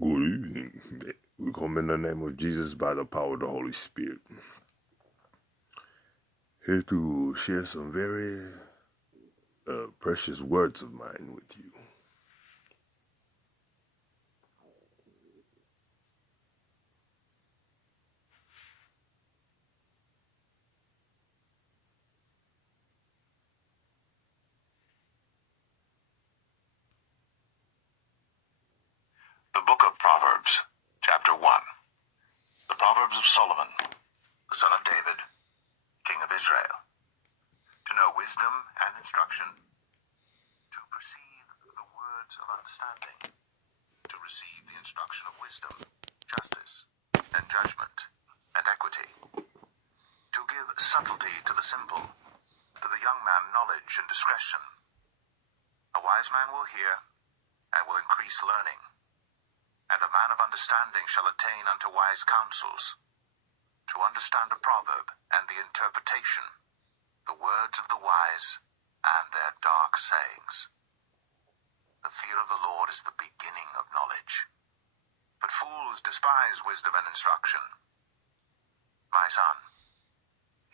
Good evening. We come in the name of Jesus by the power of the Holy Spirit. Here to share some very precious words of mine with you. The Book of Proverbs, Chapter 1. The Proverbs of Solomon, son of David, king of Israel. To know wisdom and instruction, to perceive the words of understanding, to receive the instruction of wisdom, justice, and judgment, and equity. To give subtlety to the simple, to the young man knowledge and discretion. A wise man will hear, and will increase learning. And a man of understanding shall attain unto wise counsels, to understand a proverb and the interpretation, the words of the wise and their dark sayings. The fear of the Lord is the beginning of knowledge, but fools despise wisdom and instruction. My son,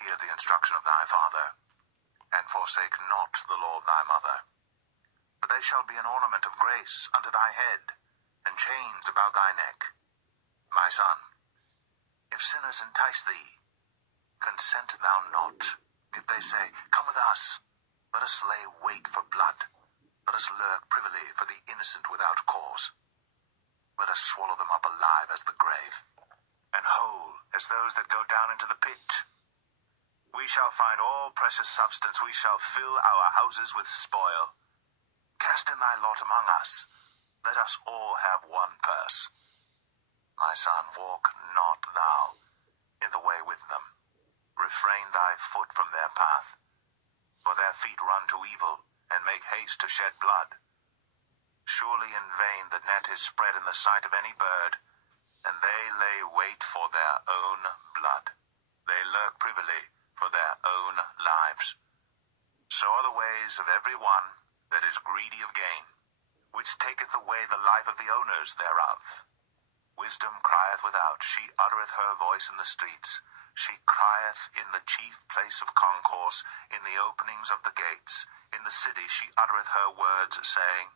hear the instruction of thy father, and forsake not the law of thy mother. For they shall be an ornament of grace unto thy head, and chains about thy neck. My son, if sinners entice thee, consent thou not. If they say, Come with us, let us lay wait for blood, let us lurk privily for the innocent without cause. Let us swallow them up alive as the grave, and whole as those that go down into the pit. We shall find all precious substance, we shall fill our houses with spoil. Cast in thy lot among us, let us all have one purse. My son, walk not thou in the way with them. Refrain thy foot from their path. For their feet run to evil, and make haste to shed blood. Surely in vain the net is spread in the sight of any bird, and they lay wait for their own blood. They lurk privily for their own lives. So are the ways of every one that is greedy of gain, which taketh away the life of the owners thereof. Wisdom crieth without, she uttereth her voice in the streets. She crieth in the chief place of concourse, in the openings of the gates. In the city she uttereth her words, saying,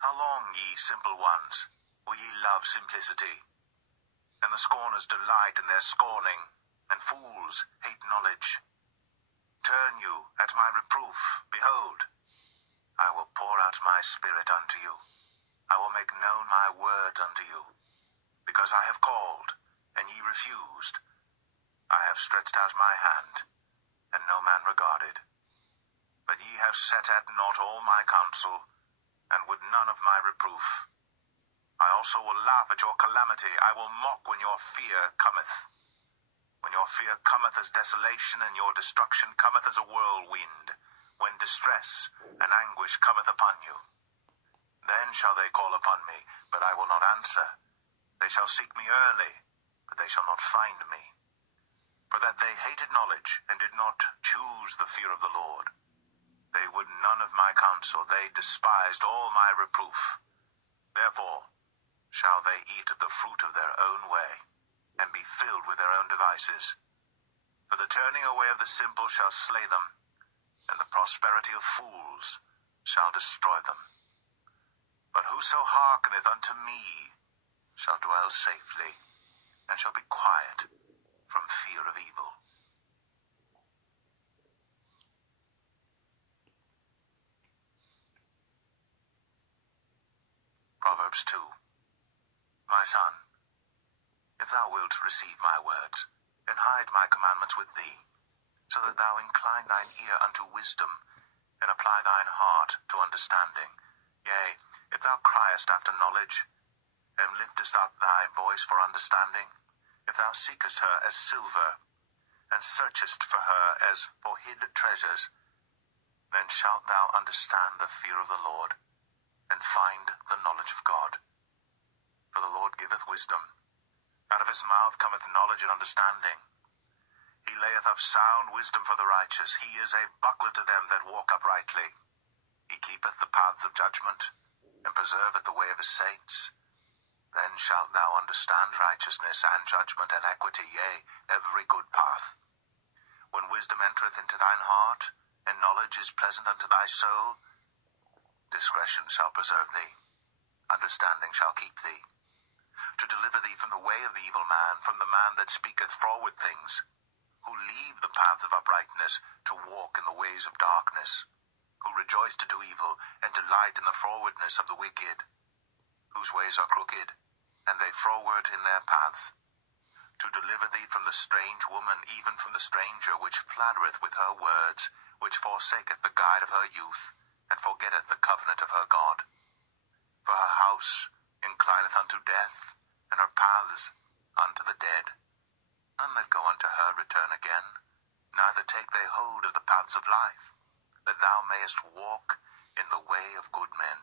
How long, ye simple ones, will ye love simplicity? And the scorners delight in their scorning, and fools hate knowledge. Turn you at my reproof, behold, I will pour out my spirit unto you. I will make known my words unto you. Because I have called, and ye refused. I have stretched out my hand, and no man regarded. But ye have set at naught all my counsel, and would none of my reproof. I also will laugh at your calamity. I will mock when your fear cometh. When your fear cometh as desolation, and your destruction cometh as a whirlwind, when distress and anguish cometh upon you. Then shall they call upon me, but I will not answer. They shall seek me early, but they shall not find me. For that they hated knowledge, and did not choose the fear of the Lord. They would none of my counsel, they despised all my reproof. Therefore shall they eat of the fruit of their own way, and be filled with their own devices. For the turning away of the simple shall slay them, and the prosperity of fools shall destroy them. But whoso hearkeneth unto me shall dwell safely, and shall be quiet from fear of evil. Proverbs 2. My son, if thou wilt receive my words, and hide my commandments with thee, so that thou incline thine ear unto wisdom, and apply thine heart to understanding. Yea, if thou criest after knowledge, and liftest up thy voice for understanding, if thou seekest her as silver, and searchest for her as for hid treasures, then shalt thou understand the fear of the Lord, and find the knowledge of God. For the Lord giveth wisdom. Out of his mouth cometh knowledge and understanding. He layeth up sound wisdom for the righteous. He is a buckler to them that walk uprightly. He keepeth the paths of judgment, and preserveth the way of his saints. Then shalt thou understand righteousness and judgment and equity, yea, every good path. When wisdom entereth into thine heart, and knowledge is pleasant unto thy soul, discretion shall preserve thee, understanding shall keep thee, to deliver thee from the way of the evil man, from the man that speaketh froward things, who leave the paths of uprightness to walk in the ways of darkness, who rejoice to do evil, and delight in the frowardness of the wicked, whose ways are crooked, and they froward in their paths, to deliver thee from the strange woman, even from the stranger which flattereth with her words, which forsaketh the guide of her youth, and forgetteth the covenant of her God. For her house inclineth unto death, and her paths unto the dead. None that go unto her return again, neither take they hold of the paths of life, that thou mayest walk in the way of good men,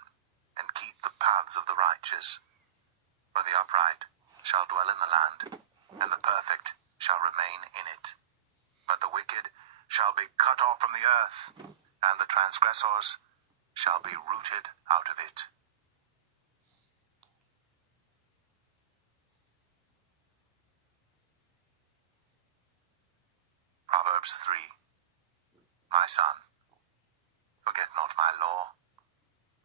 and keep the paths of the righteous. For the upright shall dwell in the land, and the perfect shall remain in it. But the wicked shall be cut off from the earth, and the transgressors shall be rooted out of it. Proverbs 3. My son, forget not my law,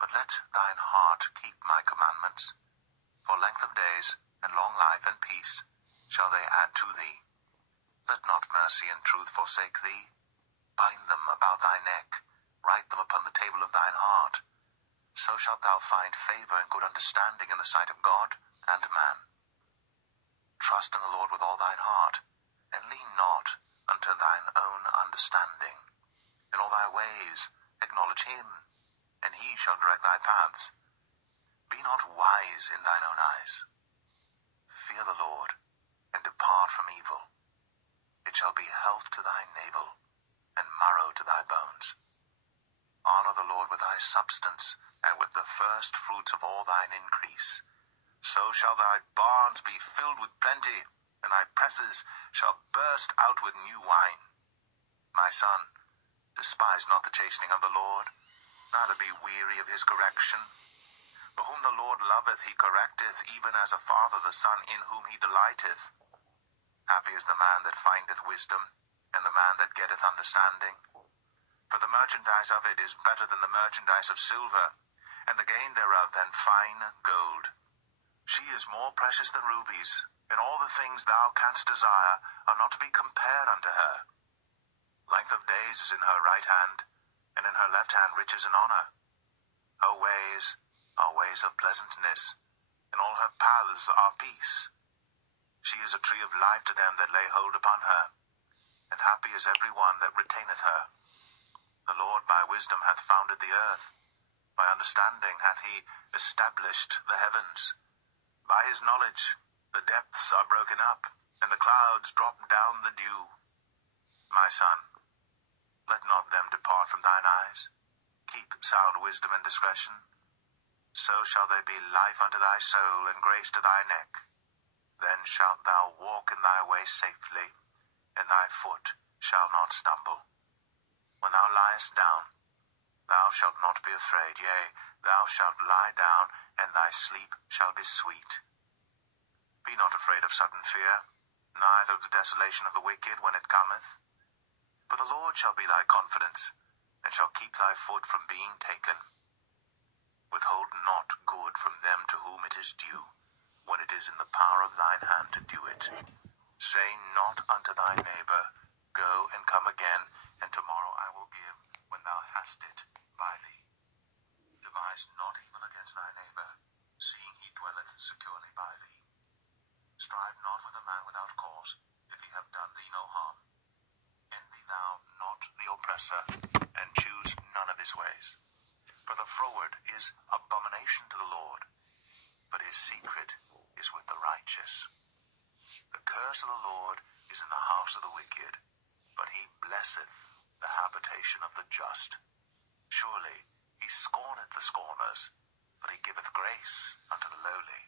but let thine heart keep my commandments. For length of days, and long life, and peace shall they add to thee. Let not mercy and truth forsake thee. Bind them about thy neck, write them upon the table of thine heart. So shalt thou find favor and good understanding in the sight of God and man. Trust in the Lord with all thine heart, and lean not unto thine own understanding. In all thy ways acknowledge him, and he shall direct thy paths. Be not wise in thine own eyes. Fear the Lord, and depart from evil. It shall be health to thy navel, and marrow to thy bones. Honor the Lord with thy substance, and with the first fruits of all thine increase. So shall thy barns be filled with plenty, and thy presses shall burst out with new wine. My son, despise not the chastening of the Lord, neither be weary of his correction. For whom the Lord loveth he correcteth, even as a father the son in whom he delighteth. Happy is the man that findeth wisdom, and the man that getteth understanding. For the merchandise of it is better than the merchandise of silver, and the gain thereof than fine gold. She is more precious than rubies, and all the things thou canst desire are not to be compared unto her. Length of days is in her right hand, and in her left hand riches and honor. Her ways are ways of pleasantness, and all her paths are peace. She is a tree of life to them that lay hold upon her, and happy is every one that retaineth her. The Lord by wisdom hath founded the earth, by understanding hath he established the heavens. By his knowledge the depths are broken up, and the clouds drop down the dew. My son, let not them depart from thine eyes. Keep sound wisdom and discretion. So shall they be life unto thy soul, and grace to thy neck. Then shalt thou walk in thy way safely, and thy foot shall not stumble. When thou liest down, thou shalt not be afraid, yea, thou shalt lie down, and thy sleep shall be sweet. Be not afraid of sudden fear, neither of the desolation of the wicked when it cometh. For the Lord shall be thy confidence, and shall keep thy foot from being taken. Withhold not good from them to whom it is due, when it is in the power of thine hand to do it. Say not unto thy neighbor, Go and come again, and tomorrow I will give, when thou hast it by thee. Devise not evil against thy neighbor, seeing he dwelleth securely by thee. Strive not with a man without cause, if he have done thee no harm. Envy thou not the oppressor, and choose none of his ways. For the froward is abomination to the Lord, but his secret is with the righteous. The curse of the Lord is in the house of the wicked, but he blesseth the habitation of the just. Surely he scorneth the scorners, but he giveth grace unto the lowly.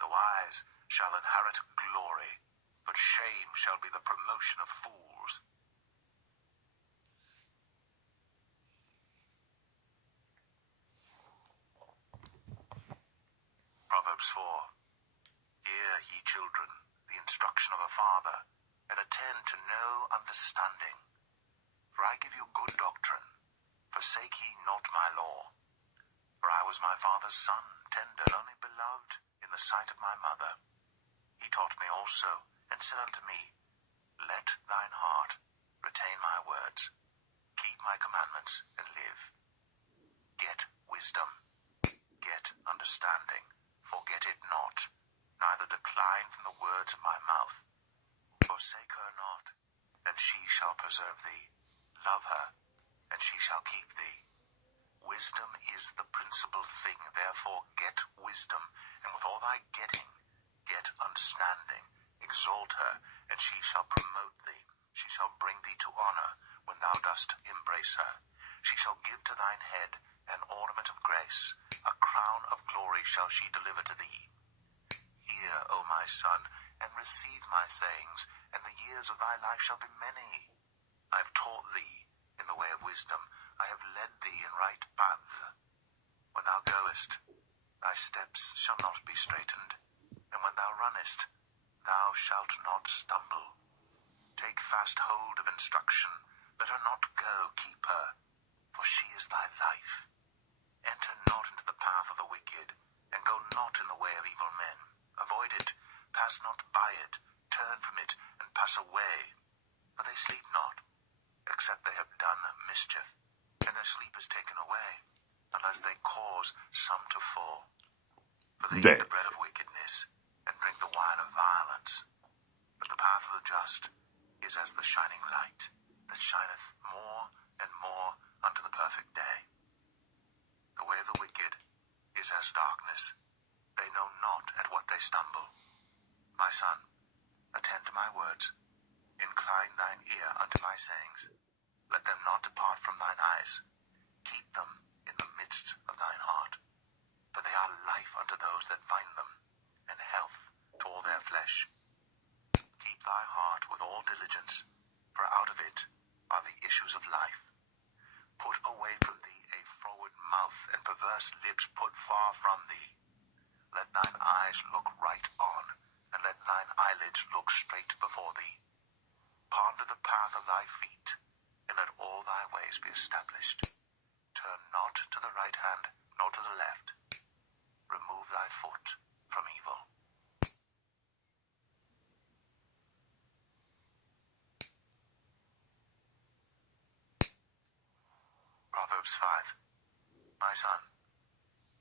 The wise shall inherit glory, but shame shall be the promotion of fools. Proverbs 4. children, the instruction of a father, and attend to no understanding. For I give you good doctrine. Forsake ye not my law. For I was my father's son, tender, only beloved in the sight of my mother. He taught me also, and said unto me, Let thine heart retain my words. Keep my commandments, and live. Get wisdom. Get understanding. Forget it not. Neither decline from the words of my mouth. Forsake her not, and she shall preserve thee. Love her, and she shall keep thee. Wisdom is the principal thing, therefore get wisdom, and with all thy getting, get understanding. Exalt her, and she shall promote thee. She shall bring thee to honor when thou dost embrace her. She shall give to thine head an ornament of grace. A crown of glory shall she deliver to thee. Hear, O my son, and receive my sayings, and the years of thy life shall be many. I have taught thee in the way of wisdom. I have led thee in right paths. When thou goest, thy steps shall not be straitened, and when thou runnest, thou shalt not stumble. Take fast hold of instruction. Let her not go, keep her, for she is thy life. Enter not into the path of the wicked, and go not in the way of evil men. Avoid it, pass not by it, turn from it, and pass away. For they sleep not, except they have done mischief, and their sleep is taken away, unless they cause some to fall. For they eat the bread of wickedness, and drink the wine of violence. But the path of the just is as the shining light, that shineth more and more unto the perfect day. The way of the wicked is as darkness. They know not at what they stumble. My son, attend to my words. Incline thine ear unto my sayings. Let them not depart from thine eyes. Keep them in the midst of thine heart. For they are life unto those that find them, and health to all their flesh. Keep thy heart with all diligence, for out of it are the issues of life. Put away from thee a froward mouth, and perverse lips put far from thee. Let thine eyes look right on, and let thine eyelids look straight before thee. Ponder the path of thy feet, and let all thy ways be established. Turn not to the right hand, nor to the left. Remove thy foot from evil. Proverbs 5. My son,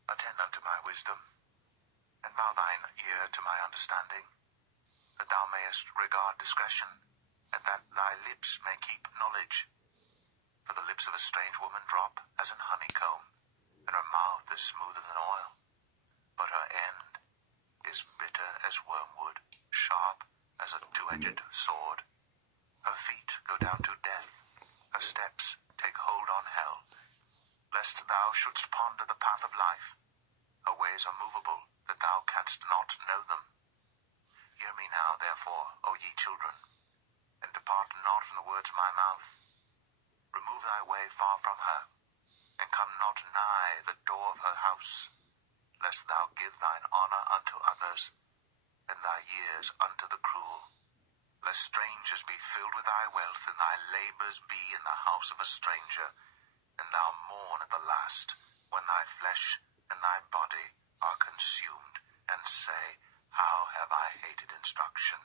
attend unto my wisdom, and bow thine ear to my understanding, that thou mayest regard discretion, and that thy lips may keep knowledge. For the lips of a strange woman drop as an honeycomb, and her mouth is smoother than oil. But her end is bitter as wormwood, sharp as a two-edged sword. Her feet go down to death, her steps take hold on hell. Lest thou shouldst ponder the path of life, her ways are movable, that thou canst not know them. Hear me now, therefore, O ye children, and depart not from the words of my mouth. Remove thy way far from her, and come not nigh the door of her house, lest thou give thine honor unto others, and thy years unto the cruel. Lest strangers be filled with thy wealth, and thy labors be in the house of a stranger, and thou mourn at the last, when thy flesh and thy body are consumed, and say, How have I hated instruction,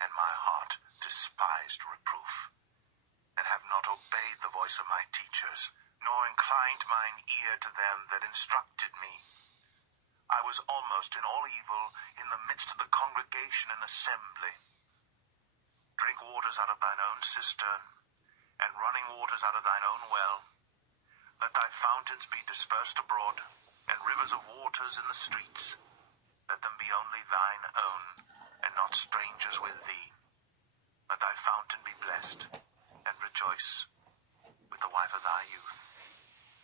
and my heart despised reproof, and have not obeyed the voice of my teachers, nor inclined mine ear to them that instructed me. I was almost in all evil in the midst of the congregation and assembly. Drink waters out of thine own cistern, and running waters out of thine own well. Let thy fountains be dispersed abroad, and rivers of waters in the streets. Let them be only thine own, and not strangers with thee. Let thy fountain be blessed, and rejoice with the wife of thy youth.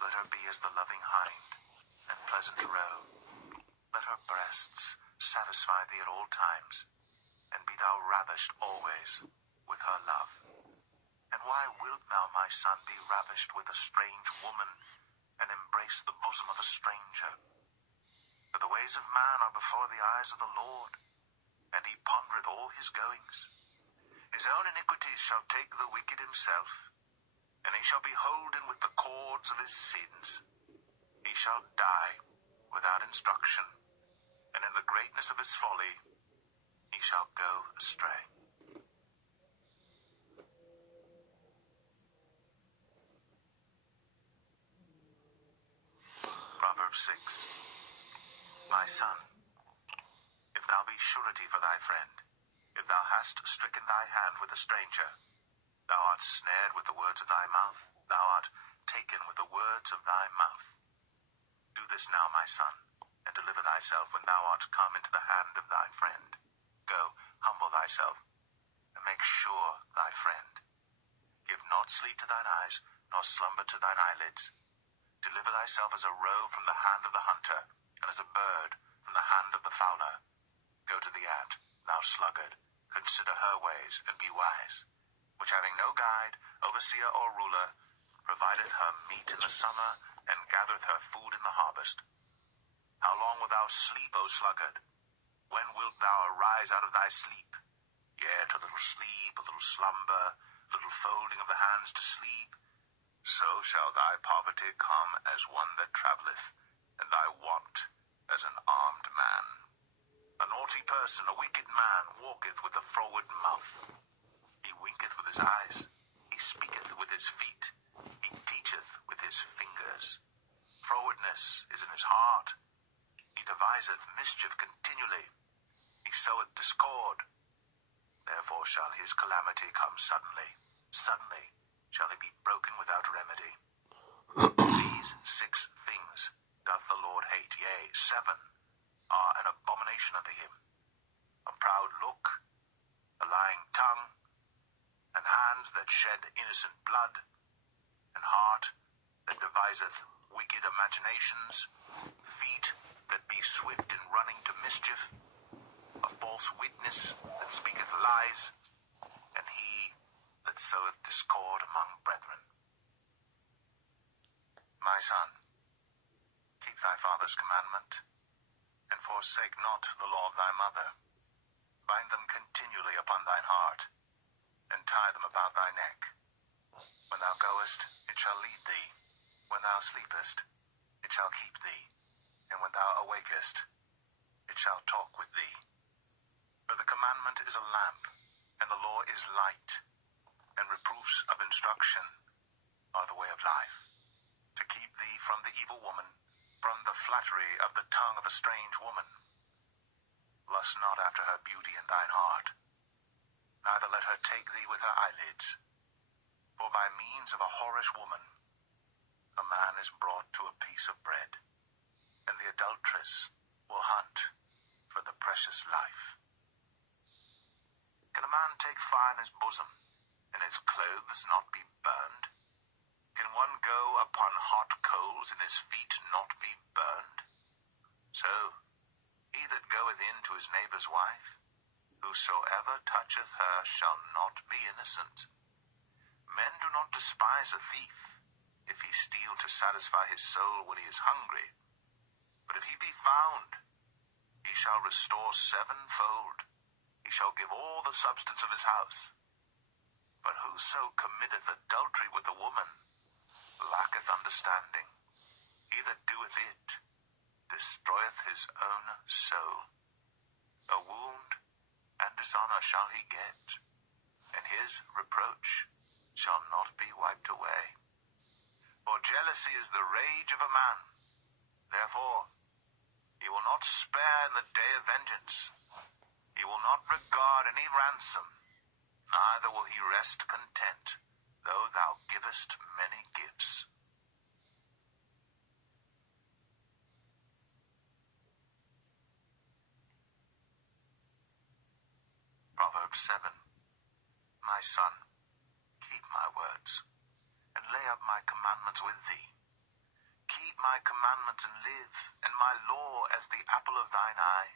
Let her be as the loving hind, and pleasant roe. Let her breasts satisfy thee at all times, and be thou ravished always with her love. And why wilt thou, my son, be ravished with a strange woman, and embrace the bosom of a stranger? For the ways of man are before the eyes of the Lord, and he pondereth all his goings. His own iniquities shall take the wicked himself, and he shall be holden with the cords of his sins. He shall die without instruction, and in the greatness of his folly he shall go astray. Proverbs 6. My son, if thou be surety for thy friend, if thou hast stricken thy hand with a stranger, thou art snared with the words of thy mouth, thou art taken with the words of thy mouth. Do this now, my son, and deliver thyself when thou art come into the hand of thy friend. Go, humble thyself, and make sure thy friend. Give not sleep to thine eyes, nor slumber to thine eyelids. Deliver thyself as a roe from the hand of the hunter, and as a bird from the hand of the fowler. Go to the ant, thou sluggard, consider her ways, and be wise, which having no guide, overseer, or ruler, provideth her meat in the summer, and gathereth her food in the harvest. How long wilt thou sleep, O sluggard? When wilt thou arise out of thy sleep? Yet a little sleep, a little slumber, a little folding of the hands to sleep. So shall thy poverty come as one that travelleth, and thy want as an armed man. A naughty person, a wicked man, walketh with a froward mouth. He winketh with his eyes, he speaketh with his feet, he teacheth with his fingers. Frowardness is in his heart. He deviseth mischief continually. He soweth discord. Therefore shall his calamity come suddenly. Suddenly shall he be broken without remedy. These 6 things doth the Lord hate, yea, 7 are an abomination unto him: a proud look, a lying tongue, and hands that shed innocent blood, and heart that deviseth wicked imaginations, feet that be swift in running to mischief, a false witness that speaketh lies, and he that soweth discord among brethren. My son, keep thy father's commandment, and forsake not the law of thy mother. Bind them continually upon thine heart, and tie them about thy neck. When thou goest, it shall lead thee. When thou sleepest, it shall keep thee. And when thou awakest, it shall talk with thee. For the commandment is a lamp, and the law is light, and reproofs of instruction are the way of life, to keep thee from the evil woman, from the flattery of the tongue of a strange woman. Lust not after her beauty in thine heart, neither let her take thee with her eyelids. For by means of a whorish woman a man is brought to a piece of bread, and the adulteress will hunt for the precious life. Can a man take fire in his bosom, and his clothes not be burned? Can one go upon hot coals, and his feet not be burned? So, he that goeth in to his neighbour's wife, whosoever toucheth her shall not be innocent. Men do not despise a thief, if he steal to satisfy his soul when he is hungry. But if he be found, he shall restore 7-fold. He shall give all the substance of his house. But whoso committeth adultery with a woman lacketh understanding. He that doeth it destroyeth his own soul. A wound and dishonor shall he get, and his reproach shall not be wiped away. For jealousy is the rage of a man. Therefore he will not spare in the day of vengeance. He will not regard any ransom, neither will he rest content, though thou givest many gifts. Proverbs 7. My son, keep my words, and lay up my commandments with thee. Keep my commandments and live, and my law as the apple of thine eye.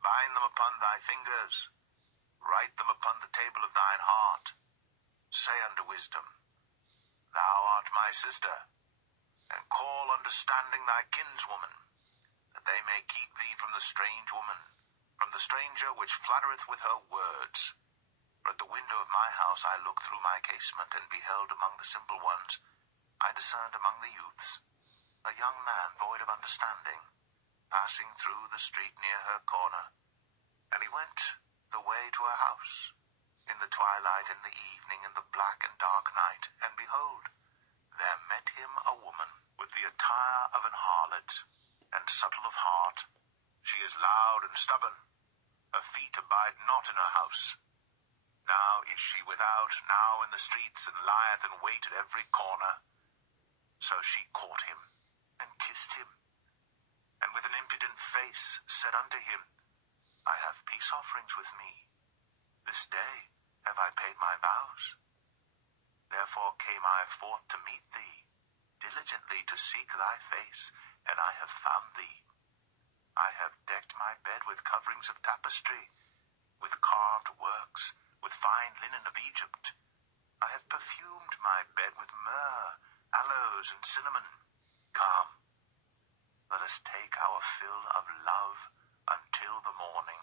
Bind them upon thy fingers, write them upon the table of thine heart. Say unto wisdom, Thou art my sister, and call understanding thy kinswoman, that they may keep thee from the strange woman, from the stranger which flattereth with her words. For at the window of my house I looked through my casement, and beheld among the simple ones, I discerned among the youths, a young man void of understanding, passing through the street near her corner. And he went the way to her house, in the twilight, in the evening, in the black and dark night. And behold, there met him a woman, with the attire of an harlot, and subtle of heart. She is loud and stubborn. Her feet abide not in her house. Now is she without, now in the streets, and lieth in wait at every corner. So she caught him, and kissed him, and with an impudent face said unto him, I have peace offerings with me. This day have I paid my vows. Therefore came I forth to meet thee, diligently to seek thy face, and I have found thee. I have decked my bed with coverings of tapestry, with carved works, with fine linen of Egypt. I have perfumed my bed with myrrh, aloes, and cinnamon. Come, let us take our fill of love until the morning.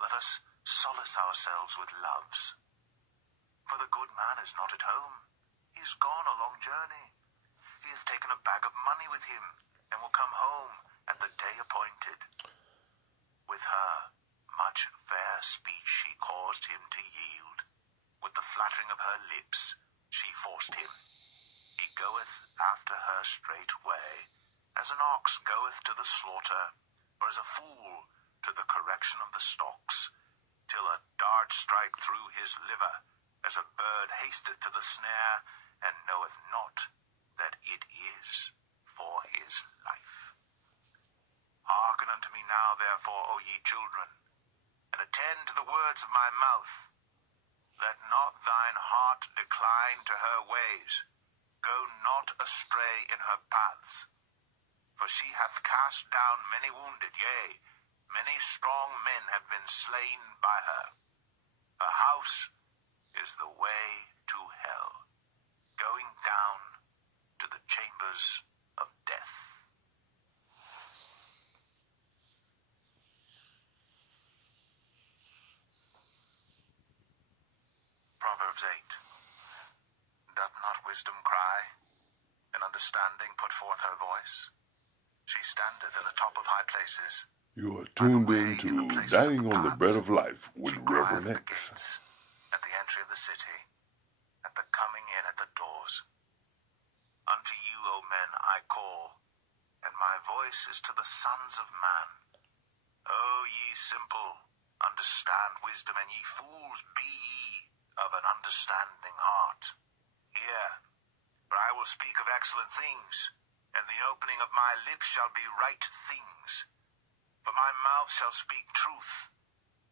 Let us solace ourselves with loves. For the good man is not at home. He is gone a long journey. He hath taken a bag of money with him, and will come home at the day appointed. With her much fair speech she caused him to yield. With the flattering of her lips she forced him. He goeth after her straightway, as an ox goeth to the slaughter, or as a fool to the correction of the stocks, till a dart strike through his liver, as a bird hasteth to the snare, and knoweth not that it is for his life. Hearken unto me now, therefore, O ye children, and attend to the words of my mouth. Let not thine heart decline to her ways. Go not astray in her paths. For she hath cast down many wounded, yea, many strong men have been slain by her. Her house is the way to hell, going down to the chambers of death. Proverbs 8. Doth not wisdom cry, and understanding put forth her voice? She standeth in the top of high places. You are tuned in to Dining on the Bread of Life with Reverend At the X. gates, at the entry of the city, at the coming in at the doors. Unto you, O men, I call, and my voice is to the sons of man. O ye simple, understand wisdom, and ye fools, be ye of an understanding heart. Hear, for I will speak of excellent things, and the opening of my lips shall be right things. For my mouth shall speak truth,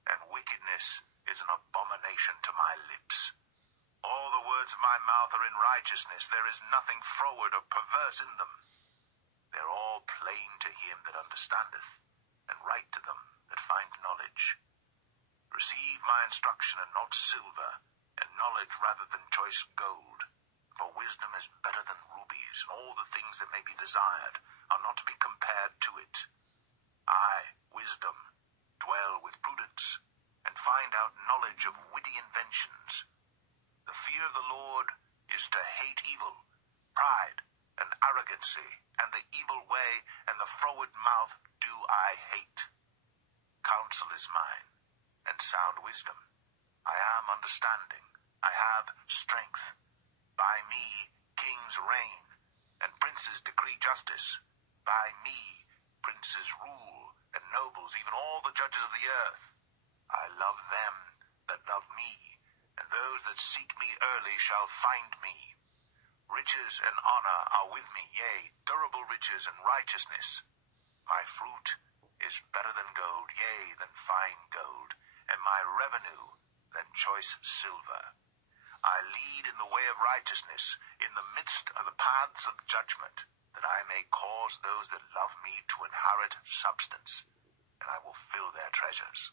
and wickedness is an abomination to my lips. All the words of my mouth are in righteousness. There is nothing froward or perverse in them. They are all plain to him that understandeth, and right to them that find knowledge. Receive my instruction, and not silver, and knowledge rather than choice gold. For wisdom is better than rubies, and all the things that may be desired are not to be compared to it. I, wisdom, dwell with prudence, and find out knowledge of witty inventions. The fear of the Lord is to hate evil, pride, and arrogancy, and the evil way, and the froward mouth do I hate. Counsel is mine, and sound wisdom. I am understanding, I have strength. By me kings reign, and princes decree justice. By me princes rule, and nobles, even all the judges of the earth. I love them that love me, and those that seek me early shall find me. Riches and honor are with me, yea, durable riches and righteousness. My fruit is better than gold, yea, than fine gold, and my revenue than choice silver. I lead in the way of righteousness, in the midst of the paths of judgment, that I may cause those that love me to inherit substance, and I will fill their treasures.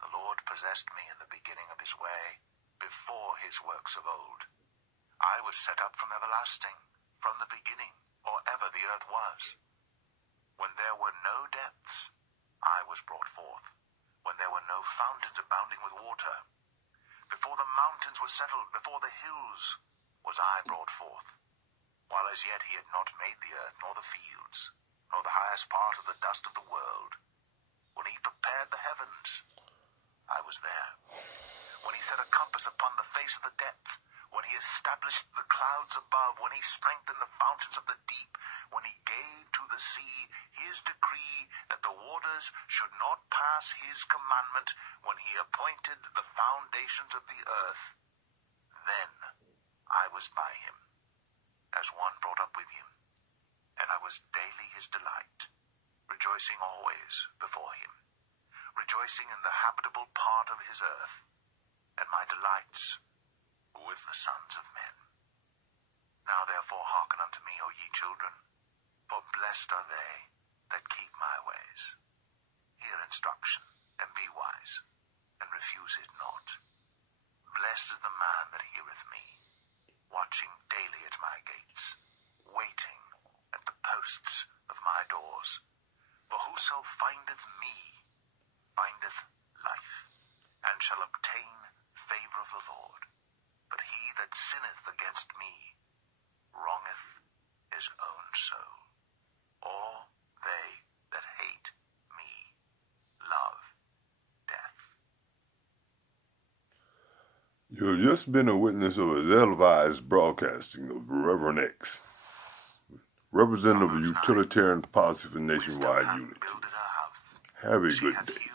The Lord possessed me in the beginning of his way, before his works of old. I was set up from everlasting, from the beginning, or ever the earth was. When there were no depths, I was brought forth, when there were no fountains abounding with water. Before the mountains were settled, before the hills was I brought forth, while as yet he had not made the earth, nor the fields, nor the highest part of the dust of the world. When he prepared the heavens, I was there. When he set a compass upon the face of the depth, when he established the clouds above, when he strengthened the fountains of the deep, when he gave to the sea his decree that the waters should not pass his commandment, when he appointed the foundations of the earth, then I was by him, as one brought up with him, and I was daily his delight, rejoicing always before him, rejoicing in the habitable part of his earth, and my delights with the sons of men. Now therefore hearken unto me, O ye children, for blessed are they that keep my ways. Hear instruction, and be wise, and refuse it not. Blessed is the man that heareth me, watching daily at my gates, waiting at the posts of my doors. For whoso findeth me findeth life, and shall obtain favor of the Lord. But he that sinneth against me wrongeth his own soul. All they that hate me love death. You have just been a witness of a televised broadcasting of Reverend X, representative of utilitarian policy for nationwide unity. Have a good day.